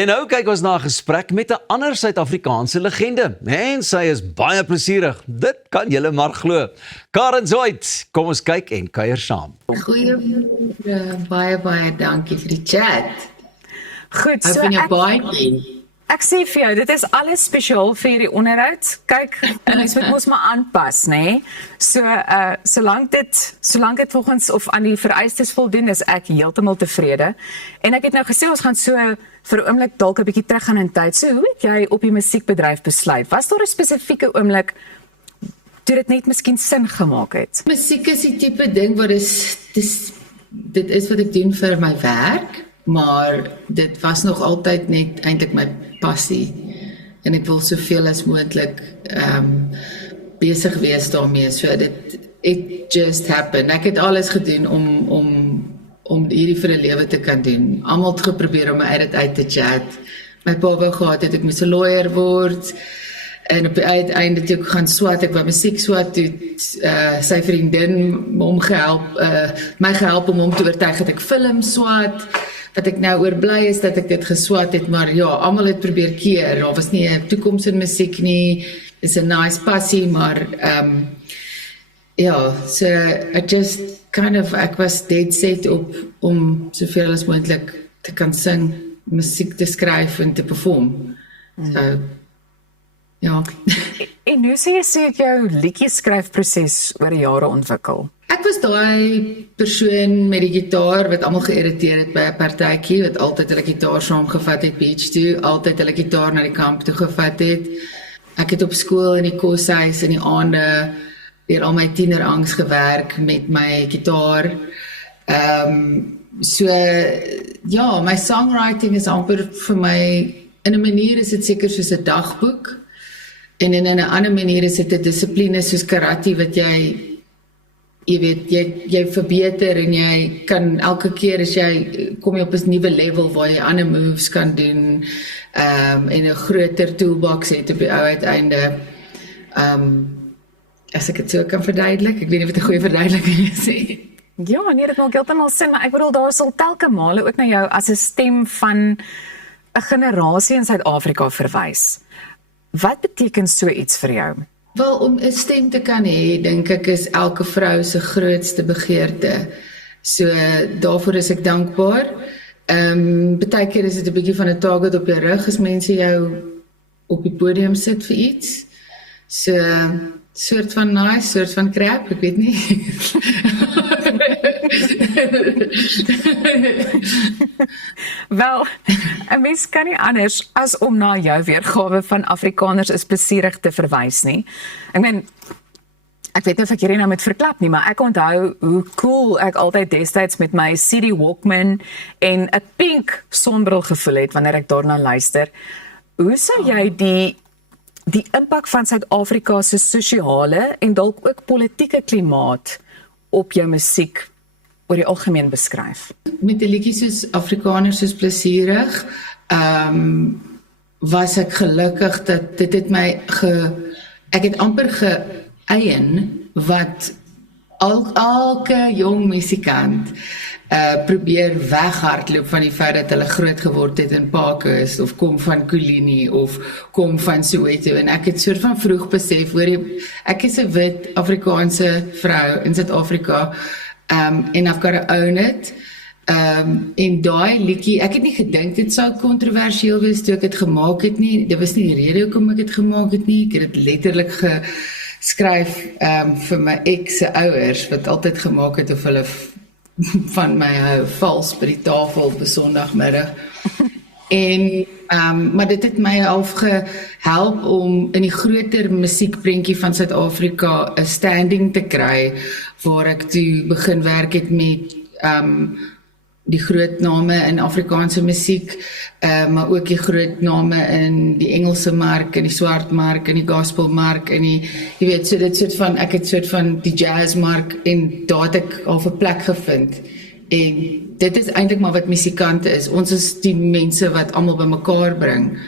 En nou kyk ons na 'n gesprek met 'n ander Suid-Afrikaanse legende. En sy is baie plesierig. Dit kan julle maar glo. Karen Zoid, kom ons kyk en kuier saam. Goeiemôre, baie dankie vir die chat. Goed, Ek so vind jou baie ek sê vir jou, dit is alles spesiaal vir hierdie onderhoud. Kyk, en ons moet ons maar aanpas, nê? So, solank dit volgens of aan die vereistes voldoen, is ek heeltemal tevrede. En ek het nou gesê, ons gaan so vir 'n oomblik dalk 'n bietjie teruggaan in tyd. So, hoe het jy op die musiekbedryf besluit? Was daar 'n spesifieke oomblik toe dit net miskien sin gemaak het? Musiek is die tipe ding wat dit is wat ek doen vir my werk, maar dit was nog altyd net eintlik my passie. En ek wil soveel as moontlik besig wees daarmee. So it just happened. Ek het alles gedoen om hierdie vir 'n lewe te kan doen. Almal het geprobeer om my uit te chat. My pa wou gehad het ek moes 'n lawyer word. En op die uiteinde toe ek gaan swat, ek wou musiek swat, toe sy vriendin my gehelp om hom te oortuig dat ek film swat. Wat ek nou oorbly is dat ek dit geswat het, maar ja, almal het probeer keer. Daar was nie 'n toekoms in musiek nie. Is 'n nice passie, maar ja, so ek was dead set om soveel as moontlik te kan sing, musiek te skryf en te perform. So ja. En hoe sê jy jou liedjie-skryfproses oor die jare ontwikkel? Ek was daai persoon met die gitaar wat almal geïrriteer het by 'n partytjie, wat altyd hulle gitaar saamgevat het beach toe, altyd hulle gitaar na die kamp toe gevat het. Ek het op skool in die koshuis in die aande deur al my tienerangs gewerk met my gitaar. So ja, my songwriting is amper vir my, in 'n manier is dit seker soos 'n dagboek. En in 'n ander manier is dit 'n dissipline soos karate wat jy weet, jy verbeter en jy kan elke keer as jy kom jy op 'n nuwe level waar jy ander moves kan doen en 'n groter toolbox het op die ou uiteinde. As ek dit so kan verduidelik, ek weet nie of dit 'n goeie verduideliking is nie. Ja, nee, dit maak heeltemal sin, maar ek bedoel daar sal telke male ook na jou as 'n stem van 'n generasie in Suid-Afrika verwys. Wat beteken so iets vir jou? Wel, om 'n stem te kan hê, dink ek is elke vrou se grootste begeerte. So daarvoor is ek dankbaar. Baie keer is dit 'n bietjie van 'n target op jou rug as mense jou op die podium sit vir iets. So soort van nice, soort van crap, ek weet nie. Wel, 'n mens kan nie anders as om na jou weergawe van Afrikaners is plesierig te verwys nie. Ek weet nie of ek hierdie nou moet verklap nie, maar ek onthou hoe cool ek altyd destyds met my CD Walkman en 'n pink sonbril gevoel het wanneer ek daarna luister. Hoe sou jy die impak van Suid-Afrika se sosiale en dalk ook politieke klimaat op jou musiek oor die algemeen beskryf? Met 'n liedjie soos Afrikaners is plesierig, was ek gelukkig dat dit het my ek het amper geëien wat elke jong musikant probeer weghardloop van die feit dat hulle groot geword het in Parkhurst of kom van Kulini of kom van Soweto, en ek het soort van vroeg besef, ek is 'n wit Afrikaanse vrou in Suid-Afrika, and I've got to own it. En daai liedjie, ek het nie gedink dit sou kontroversieel wees toe ek dit gemaak het nie. Dit was nie die rede hoekom ek dit gemaak het nie. Ek het dit letterlik geskryf vir my ex se ouers wat altyd gemaak het of hulle van my hou vals by die tafel op 'n Sondagmiddag. En maar dit het my half gehelp om in die groter musiekprentjie van Suid-Afrika 'n standing te kry, waar ek toe begin werk het met die groot name in Afrikaanse musiek, maar ook die groot name in die Engelse mark, in die swart mark, in die gospelmark, in die, jy weet, so dit soort van, ek het soort van die jazzmark, en daar het ek al 'n plek gevind. En dit is eintlik maar wat musikante is. Ons is die mense wat almal bymekaar bring.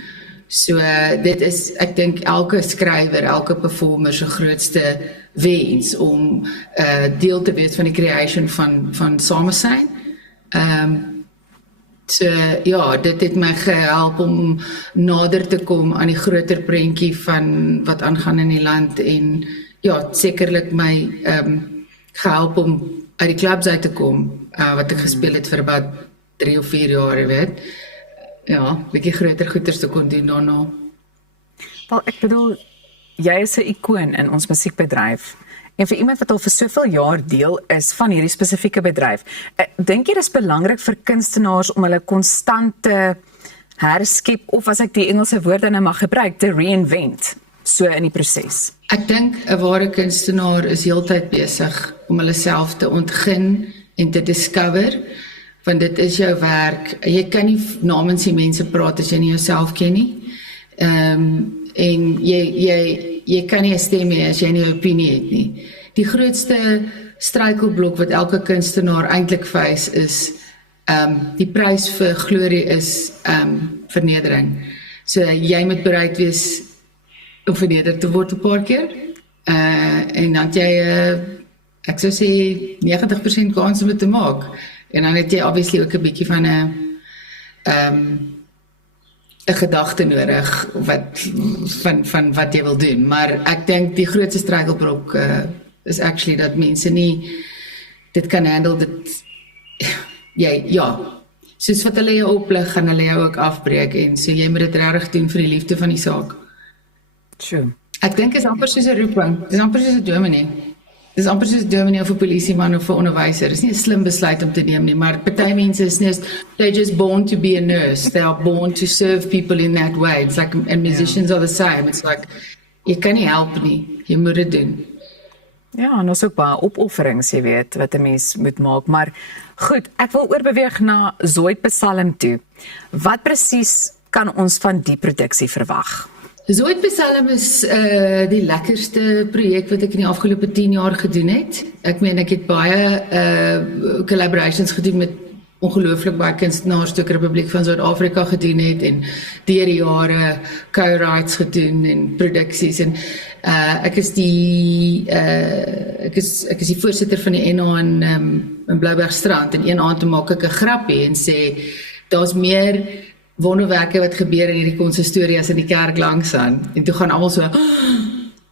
So dit is, ek dink elke skrywer, elke performer se grootste wens om deel te wees van die creation van samesyn. So ja, dit het my gehelp om nader te kom aan die groter prentjie van wat aangaan in die land en ja, sekerlik my gehelp om uit die clubs uit te kom, wat ek gespeel het vir about 3 of 4 jaar, jy weet. Ja, bietjie groter goeders te kon doen daarna. Wel, ek bedoel, jy is 'n ikoon in ons musiekbedryf. En vir iemand wat al vir soveel jaar deel is van hierdie spesifieke bedryf, dink jy dis belangrik vir kunstenaars om hulle konstante herskep, of as ek die Engelse woord nou mag gebruik, te reinvent, so in die proses? Ek dink 'n ware kunstenaar is heeltyd besig om hulle self te ontgin en te discover, want dit is jou werk. Jy kan nie namens die mense praat as jy nie jouself ken nie. En jy kan nie 'n stem hê as jy nie 'n opinie het nie. Die grootste struikelblok wat elke kunstenaar eintlik face is, die prys vir glorie is vernedering. So jy moet bereid wees om verneder te word 'n paar keer. En dan het jy ek sou sê 90% kans om dit te maak. En dan het jy obviously ook 'n bietjie van 'n gedagte nodig van wat jy wil doen. Maar ek dink die grootste struikelblok is actually dat mense nie dit kan handle, soos wat hulle jou oplig, gaan hulle jou ook afbreek, en so jy moet dit regtig doen vir die liefde van die saak. True. Ek dink is amper soos 'n roeping, dis amper soos 'n dominee. Dis amper soos 'n dominee of 'n polisieman of 'n onderwyser. Dis nie 'n slim besluit om te neem nie, maar party mense is net, they're just born to be a nurse. They are born to serve people in that way. It's like, and musicians are the same. It's like, jy kan nie help nie, jy moet dit doen. Ja, en ons ook baie opofferings, jy weet, wat 'n mens moet maak. Maar goed, ek wil oorbeweeg na Zoid Psalm toe. Wat presies kan ons van die produksie verwag? Zoid Psalm is die lekkerste projek wat ek in die afgelope 10 jaar gedoen het. Ek meen, ek het baie collaborations gedoen met ongelooflik baie kunstenaars toe ek Republiek van Suid-Afrika gedoen het, en deur die jare co-writes gedoen en produksies, en ek is die voorsitter van die NA in Bloubergstrand, en een aand toe maak ek 'n grappie en sê, daar's meer wonderwerke wat gebeur in hierdie konsistorie as in die kerk langs aan, en toe gaan almal so,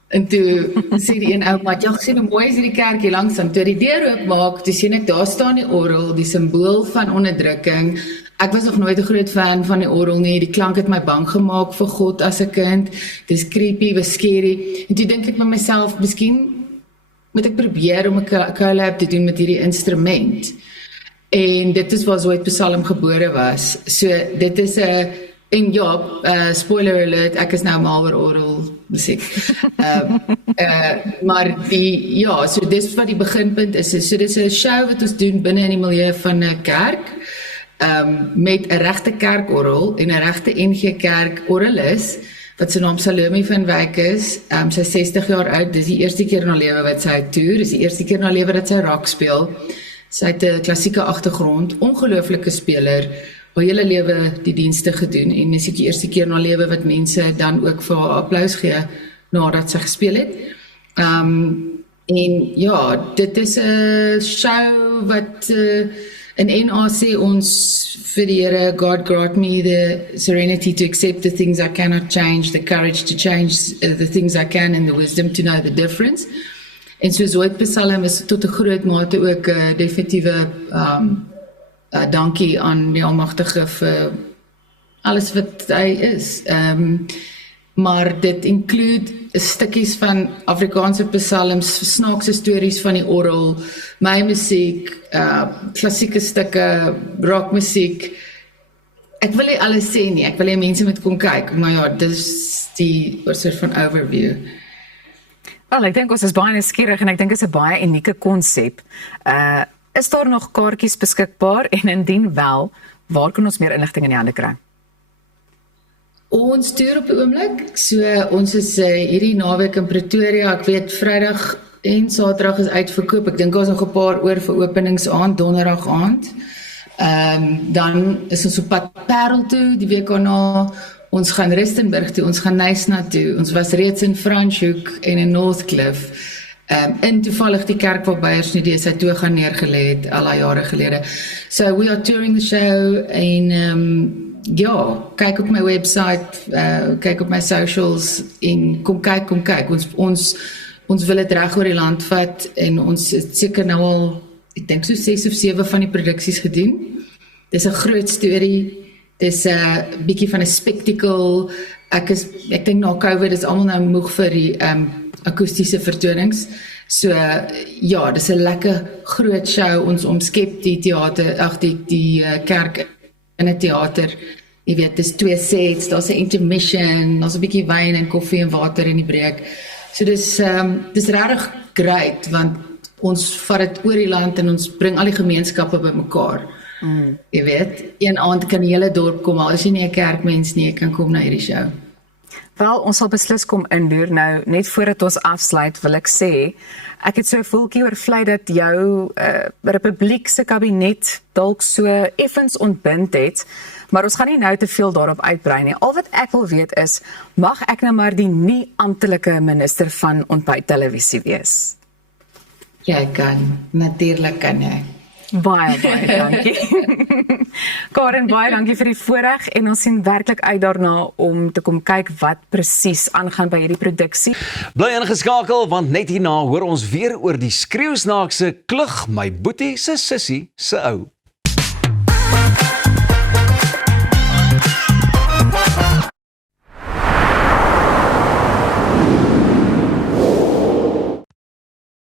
en toe sê die een ou, maar jy gesien hoe mooi is hierdie kerk hier langs aan, toe die deur oopmaak, toe sien ek, daar staan die orgel, die simbool van onderdrukking. Ek was nog nooit 'n groot fan van die orgel nie, die klank het my bang gemaak vir God as 'n kind, dis creepy, was scary, en toe dink ek by myself, miskien moet ek probeer om 'n collab te doen met hierdie instrument. En dit is waar Zoid Psalm gebore was. So dit is 'n, en ja, spoiler alert, ek is nou mal oor orgel musiek. Maar so dis wat die beginpunt is. So dis 'n show wat ons doen binne in die milieu van 'n kerk, met 'n regte kerkorgel en 'n regte NG Kerk orgelis, wat sy naam Salome van Wyk is. Sy is 60 jaar oud, dis die eerste keer in haar lewe wat sy toer, dis die eerste keer in haar lewe dat sy rock speel. Sy het 'n klassieke agtergrond, ongelooflike speler, haar hele lewe die dienste gedoen, en dis die eerste keer in haar lewe wat mense dan ook vir haar applaus gee nadat sy gespeel het. En ja, dit is 'n show wat in NA sê ons vir die Here, God grant me the serenity to accept the things I cannot change, the courage to change the things I can, and the wisdom to know the difference. En so Zoid Psalm is tot 'n groot mate ook 'n definitiewe dankie aan die Almagtige vir alles wat hy is. Maar dit include stukkies van Afrikaanse psalms, snaakse stories van die orgel, my musiek, klassieke stukke, rockmusiek. Ek wil nie alles sê nie, ek wil hê mense moet kom kyk, maar ja, dis die soort van overview. Wel, ek dink ons is baie nuuskierig, en ek dink dit is 'n baie unieke konsep. Is daar nog kaartjies beskikbaar, en indien wel, waar kan ons meer inligting in die hande kry? Ons toer op die oomblik, so ons is hierdie naweek in Pretoria, ek weet Vrydag en Saterdag is uitverkoop, ek dink ons nog 'n paar oor vir openingsaand, donderdag aand. Dan is ons op pad Parel toe, die week daarna, ons gaan Rustenburg toe, ons gaan Knysna toe, ons was reeds in Franschhoek en in Northcliffe, In toevallig die kerk waar Beyers nie sy toe gaan neergelê het al die jare gelede. So we are touring the show en ja, kyk op my website, kyk op my socials en kom kyk. Ons wil dit reg oor die land vat en ons het seker nou al, ek dink so 6 of 7 van die produksies gedoen. Dis 'n groot storie. Dis 'n bietjie van 'n spectacle. Ek dink na COVID is almal nou moeg vir die akoestiese vertonings. So ja, dis 'n lekker groot show. Ons omskep die teater, die kerk in 'n teater. Jy weet, dis 2 sets, daar's 'n intermission, daar's 'n bietjie wyn en koffie en water in die breek. So dis regtig great want ons vat dit oor die land en ons bring al die gemeenskappe bymekaar. Jy weet, een aand kan die hele dorp kom, al is jy nie 'n kerkmens nie, jy kan kom na hierdie show. Wel, ons sal beslis kom inloer. Nou, net voordat ons afsluit, wil ek sê, ek het so 'n voeltjie oorvlei dat jou Republiek se kabinet dalk so effens ontbind het, maar ons gaan nie nou te veel daarop uitbrei nie. Al wat ek wil weet is, mag ek nou maar die nie amptelike minister van ontbyttelevisie wees? Jy kan, natuurlik kan jy. Baie dankie. Karen, baie dankie vir die voorreg en ons sien werklik uit daarna om te kom kyk wat presies aangaan by hierdie produksie. Bly ingeskakel want net hierna hoor ons weer oor die skreeusnaakse klug my boetie se sussie se ou.